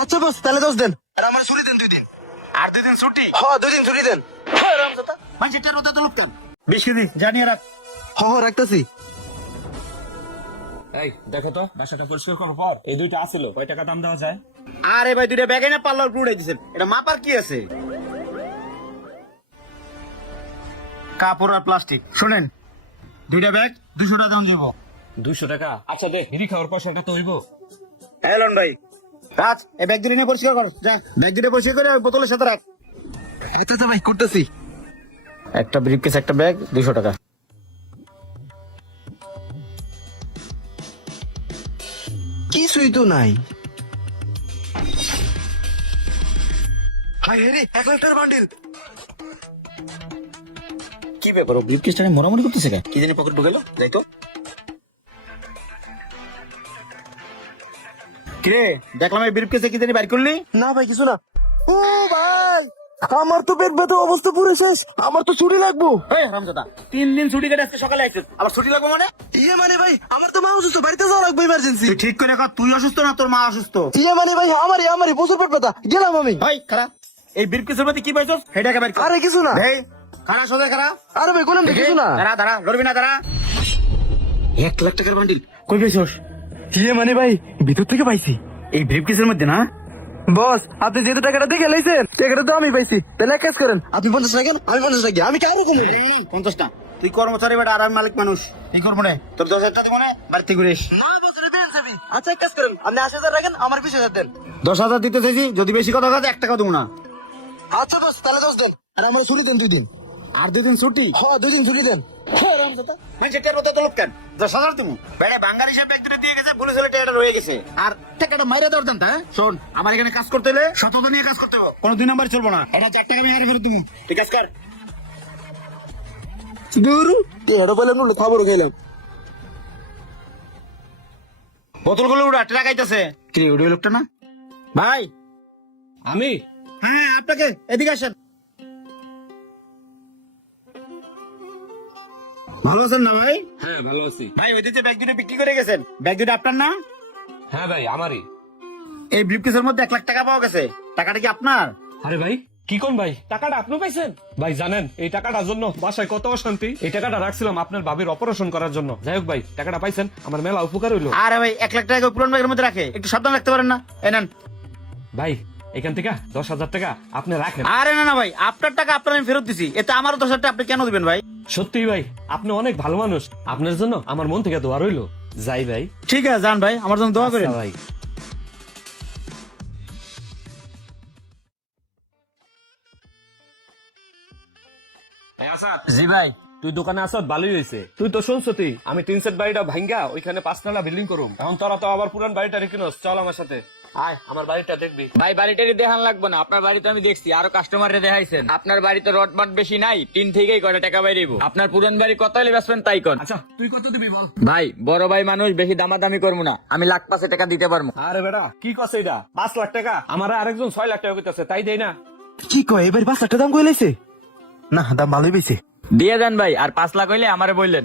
আচ্ছা বস, তাহলে 10 দেন। আর আমার ছুটি দেন 2 দিন। আর 2 দিন ছুটি। হ্যাঁ 2 দিন ছুটি দেন। ভাই সেটা রোদে তো লোক কেন 20 কেজি জানিয়ে রাখ। হ্যাঁ রাখতেছি। এই দেখো তো বাসাটা পরিষ্কার করার পর এই দুইটা আসিল কয় টাকা দাম দেওয়া যায়? আরে ভাই দুইটা ব্যাগে না পাল্লার পুড়াই দিছেন, এটা মাপার কি আছে? কাপড় আর প্লাস্টিক। শুনেন, দুইটা ব্যাগ 200 টাকা দাম দিব। 200 টাকা? আচ্ছা দে, বিড়ি খাওয়ার পয়সাটা তো হইব। হ্যাঁ লন ভাই, রাজ এই ব্যাগ দুটো নিয়ে পরিষ্কার কর, যা ব্যাগ দুটো পরিষ্কার করে ওই বোতলের সাথে রাখ। আচ্ছা ভাই করতেছি। একটা ব্রিফকেস একটা ব্যাগ 200 টাকা। কিছুই তো নাই। হাই রে 1 লাখ টাকার বান্ডিল। কি ব্যাপার, ও ব্রিফকেসটা নিয়ে মোড়ামুড়ি করতেছে কেন? কি জানি পকেট ঢুকালো, যাই তো। কিরে দেখলাম এই ব্রিফকেসে কি জানি বাইর করলি? না ভাই কিছু না। ও ভাই, আমার তো পেট ব্যথা, অবস্থা পুরো শেষ। আমার তো ছুটি লাগবো। এই হারামজাদা, 3 দিন ছুটি কেটে আজকে সকালে আইছিস, আবার ছুটি লাগবে মানে? ইয়ে মানে ভাই, আমার তো মা অসুস্থ, বাড়িতে যাওয়া লাগবে ইমার্জেন্সি। তুই ঠিক করে কর, তুই অসুস্থ না তোর মা অসুস্থ? ইয়ে মানে ভাই, আমারই প্রচুর পেট ব্যথা, গেলাম আমি। ভাই খারাপ, এই ব্রিফকেসের মধ্যে কি পাইছস হেডাকে বাইর কর। আরে কিছু না। এই খারাপ সোজা খারাপ। আরে ভাই কোলাম কিছু না। দাঁড়া দাঁড়া, লড়বি না, দাঁড়া। 1 লাখ টাকার বান্ডিল কই পাইছস? ইয়ে মানে ভাই, ভিতর থেকে পাইছি। এই ব্রিফকেসের মধ্যে না? বস, আপনি যেহেতু টাকাটা দেখে লাইছেন, টাকাটা তো আমি পাইছি, তাহলে এক কাজ করেন, আপনি 50 টাকা, আমি 50 টাকা, আমি কারো কম। 50 টা? তুই কর্মচারী বেটা আর আমি মালিক মানুষ, কি করবো না? তোর 10,000 টাকা দিব না, বাড়িতে ঘুরিস। না বস, এটা বেন যাবি। আচ্ছা এক কাজ করেন, আপনি 80,000 রাখেন, আমার 20,000 দেন। 10,000 দিতে চাইছি, যদি বেশি কথা কথা 1 টাকা দেবো না। আচ্ছা বস, তাহলে 10 দেন, আর আমার ছুটি দেন 2 দিন। আর 2 দিন ছুটি? হ্যাঁ 2 দিন ছুটি দেন। মানে সেটা রোদে তো লোক কেন? 10,000 তুমি বেড়ে বাঙ্গার হিসাবে ব্যাগ দুটো দিয়ে গেছে, বলে ছেলেটা এটা রয়ে গেছে, আর টাকাটা মাইরা দেওয়ার দাম। হ্যাঁ শোন, আমার এখানে কাজ করতে হলে সততা নিয়ে কাজ করতে হবে, কোনো 2 নাম্বার চলবো না। এটা 4 টাকা আমি হারে ফেরত তুমি, ঠিক আছে কার? দূর, এটা বলে নুলে খাবারও খাইলাম। বোতলগুলো উড়া টাকা আইতাছে। কি রে, ওই লোকটা না? ভাই আমি হ্যাঁ আপনাকে, এদিকে আসেন। ভালো আছেন না ভাই? হ্যাঁ ভালো আছি। ভাই ওই যে ব্যাগ দুটো বিক্রি করে গেছেন, ব্যাগ দুটো আপনার না? হ্যাঁ ভাই আমারই। এই ব্রিফকেসের মধ্যে 1 লাখ টাকা পাওয়া গেছে, টাকাটা কি আপনার? আরে ভাই কি কোন ভাই, টাকাটা আপনি পাইছেন? ভাই জানেন এই টাকাটার জন্য বাসায় কত অশান্তি। এই টাকাটা রাখছিলাম আপনার ভাবির অপারেশন করার জন্য। যাই হোক ভাই, টাকাটা পাইছেন, আমার মেলা উপকার হইলো। আরে ভাই 1 লাখ টাকা পুরান ব্যাগের মধ্যে রাখে, একটু সাবধান রাখতে পারেন না? এই নেন। ভাই এখান থেকে 10,000 টাকা আপনি রাখেন। আরে না না ভাই, আপনার টাকা আপনার আমি ফেরত দিছি, এতে আমারও 10,000 টাকা আপনি কেন দিবেন ভাই? সত্যি ভাই, আপনি অনেক ভালো মানুষ, আপনার জন্য আমার মন থেকে দোয়া রইলো। যাই ভাই। ঠিক আছে যান ভাই, আমার জন্য দোয়া করেন। আচ্ছা ভাই। জি ভাই। তুই দোকানে আসত ভালোই হয়েছে, তুই তো শুনছতি আমি 3 সেট বাড়িটা ভাঙ্গা ওইখানে 5 তলা বিল্ডিং করুম। এখন তোরা তো আবার পুরান বাড়িটা রেখে নস, চল আমার সাথে আয়, আমার বাড়িটা দেখবি। ভাই বাড়িটারি দেখান লাগবে না, আপনার বাড়িতে আমি দেখছি, আরো কাস্টমারে দেখাইছেন। আপনার বাড়িতে রটমাট বেশি নাই, টিন থেকেই কয়টা টাকা বাইরেব। আপনার পুরান বাড়ি কত হলে বেচবেন তাই কন। আচ্ছা তুই কত দিবি বল? ভাই বড় ভাই মানুষ, বেশি দামাদামি করবো না, আমি 1,05,000 টাকা দিতে পারবো। আরে বেটা কি কছে এটা, 5 লাখ টাকা? আমার আরেকজন 6 লাখ টাকা কইতাছে, তাই দেই না? কি কয়, এবার 5 লাখ টাকা দাম কই লাইছে? না দাম ভালোই পাইছে। দিয়ে দেন ভাই, আর 5 লাখ হইলে আমারে বললেন।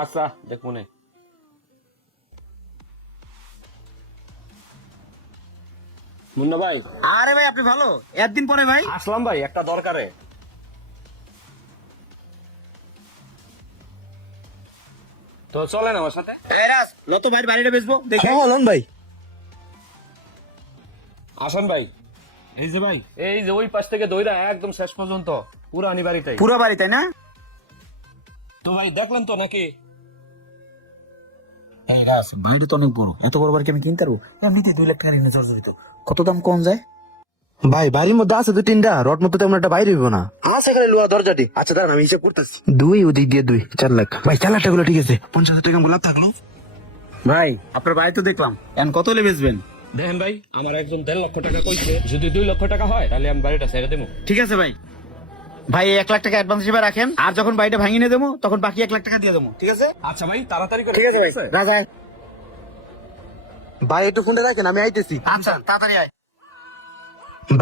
আচ্ছা দেখ মনে। মুন্না ভাই। আরে ভাই আপনি ভালো, একদিন পরে ভাই আসলাম ভাই একটা দরকারে। তো চলেন আমার সাথে। যত ভাই বাড়িটা বেচবো দেখে। হ্যাঁ লন ভাই। আসেন ভাই। এই যে ভাই, এই যে ওই পাশ থেকে দইরা একদম শেষ পর্যন্ত পুরানি বাড়িটাই। পুরো বাড়ি তাই না? তো ভাই দেখলেন তো নাকি? এই গাছ বাড়িটা তো অনেক বড়, এত বড় বাড়ি কি আমি কিনতে পারবো? এমনিতে 2 লাখ টাকা ঋণে জর্জরিত, কত দাম কম যায়? ভাই বাড়ির মধ্যে আছে 2-3টা, রড মতো তেমন একটা বাইরে হইব না। আছে খালি লোহা দরজাটি। আচ্ছা দাঁড়ান আমি হিসাব করতেছি। 2 ওদিক দিয়ে 2, 4 লাখ। ভাই 4 লাখ টাকা ঠিক আছে, 50,000 টাকা লাভ থাকলো। ভাই আপনার বাড়ি তো দেখলাম, এখন কত হলে বেচবেন? দেখেন ভাই, আমার একজন 1.5 লক্ষ টাকা কইছে, যদি 2 লক্ষ টাকা হয় তাহলে আমি বাড়িটা ছেড়ে দেবো। ঠিক আছে ভাই, ভাই 1 লাখ টাকা অ্যাডভান্স হিসেবে রাখেন, আর যখন বাড়িটা ভাঙিয়ে নিয়ে দেবো তখন বাকি 1 লাখ টাকা দিয়ে দেবো, ঠিক আছে? আচ্ছা ভাই তাড়াতাড়ি করে। ঠিক আছে ভাই, রাজা। ভাই একটু ফোনটা রাখেন, আমি আইতেছি। আচ্ছা তাড়াতাড়ি আয়।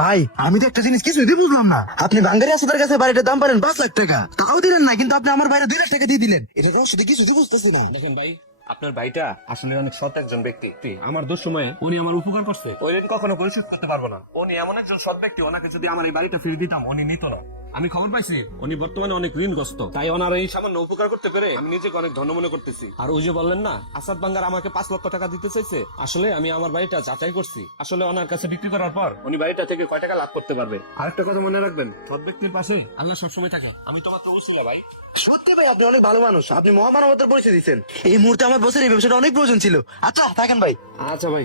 ভাই আমি তো একটা জিনিস কিছুই বুঝলাম না, আপনি বাঙ্গারি আসুদের কাছে বাড়িটার দাম পারেন 5 লাখ টাকা, তাও দিলেন না, কিন্তু আপনি আমার বাইরে 2 লাখ টাকা দিয়ে দিলেন, এটা রহস্যটা কিছু বুঝতেছি না। দেখেন ভাই, আপনার ভাইটা আসলে অনেক সৎ একজন ব্যক্তি। আমার দুঃসময়ে উনি আমার উপকার করছে, ওই ঋণ কখনো পরিশোধ করতে পারবো না। উনি এমন একজন সৎ ব্যক্তি, ওনাকে যদি আমার এই বাড়িটা ফিরে দিতাম উনি নিত না। আমি খবর পাইছি উনি বর্তমানে অনেক ঋণগ্রস্ত, তাই ওনার এই সামান্য উপকার করতে পেরে আমি নিজেকে অনেক ধন্য মনে করতেছি। আর ওই যে বললেন না আসাদ বাঙ্গার আমাকে 5 লক্ষ টাকা দিতে চাইছে, আসলে আমি আমার বাড়িটা যাচাই করছি। আসলে ওনার কাছে বিক্রি করার পর উনি বাড়িটা থেকে কয় টাকা লাভ করতে পারবে। আরেকটা কথা মনে রাখবেন, সৎ ব্যক্তির পাশে আল্লাহ সবসময় থাকে। আমি তোমার তো বুঝছি ভাই। সত্যি ভাই, আপনি অনেক ভালো মানুষ, আপনি মহামানবতার পরিচয় দিচ্ছেন। এই মুহূর্তে আমার বসের এই ব্যবসাটা অনেক প্রয়োজন ছিল। আচ্ছা থাকেন ভাই। আচ্ছা ভাই।